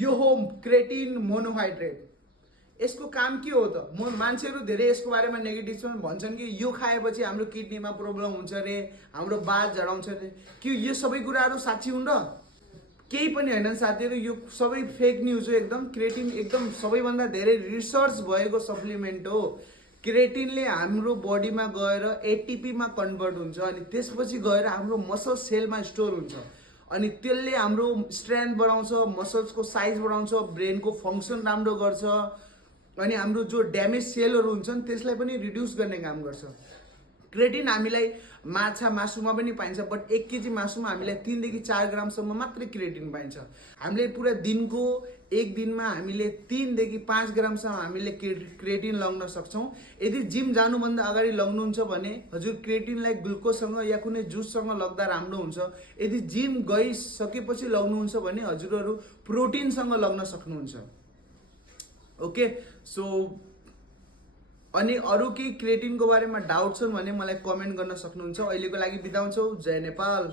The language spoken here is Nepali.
यो हो क्रेटिन मोनोहाइड्रेट। यसको काम के हो त? मान्छेहरू धेरै यसको बारेमा नेगेटिभ भन्छन् कि यो खाएपछि हाम्रो किडनीमा प्रब्लम हुन्छ रे, हाम्रो बात झडाउँछ रे। कि यो सबै कुराहरू साँच्ची हुन् र? केही पनि होइन साथीहरू, यो सबै फेक न्युज हो एकदम। क्रेटिन एकदम सबैभन्दा धेरै रिसर्च भएको सप्लिमेन्ट हो। क्रेटिनले हाम्रो बडीमा गएर एटिपीमा कन्भर्ट हुन्छ अनि त्यसपछि गएर हाम्रो मसल सेलमा स्टोर हुन्छ अनि त्यसले हाम्रो स्ट्रेन्थ बढाउँछ, मसल्सको साइज बढाउँछ, ब्रेनको फङ्सन राम्रो गर्छ अनि हाम्रो जो ड्यामेज सेलहरू हुन्छन् त्यसलाई पनि रिड्युस गर्ने काम गर्छ। क्रेटिन हामीलाई माछा मासुमा पनि पाइन्छ, बट 1 केजी मासुमा हामीलाई 3 देखि 4 ग्रामसम्म मात्रै क्रेटिन पाइन्छ। हामीले पुरा दिनको एक दिनमा हामीले 3 देखि 5 ग्रामसम्म हामीले क्रेटिन लग्न सक्छौँ। यदि जिम जानुभन्दा अगाडि लग्नुहुन्छ भने हजुर क्रेटिनलाई ग्लुकोजसँग या कुनै जुससँग लग्दा राम्रो हुन्छ। यदि जिम गइसकेपछि लग्नुहुन्छ भने हजुरहरू प्रोटिनसँग लग्न सक्नुहुन्छ। ओके, सो अनि अरू केही क्रेटिनको बारेमा डाउट छन् भने मलाई कमेन्ट गर्न सक्नुहुन्छ। अहिलेको लागि बिदा हुन्छौँ। जय नेपाल।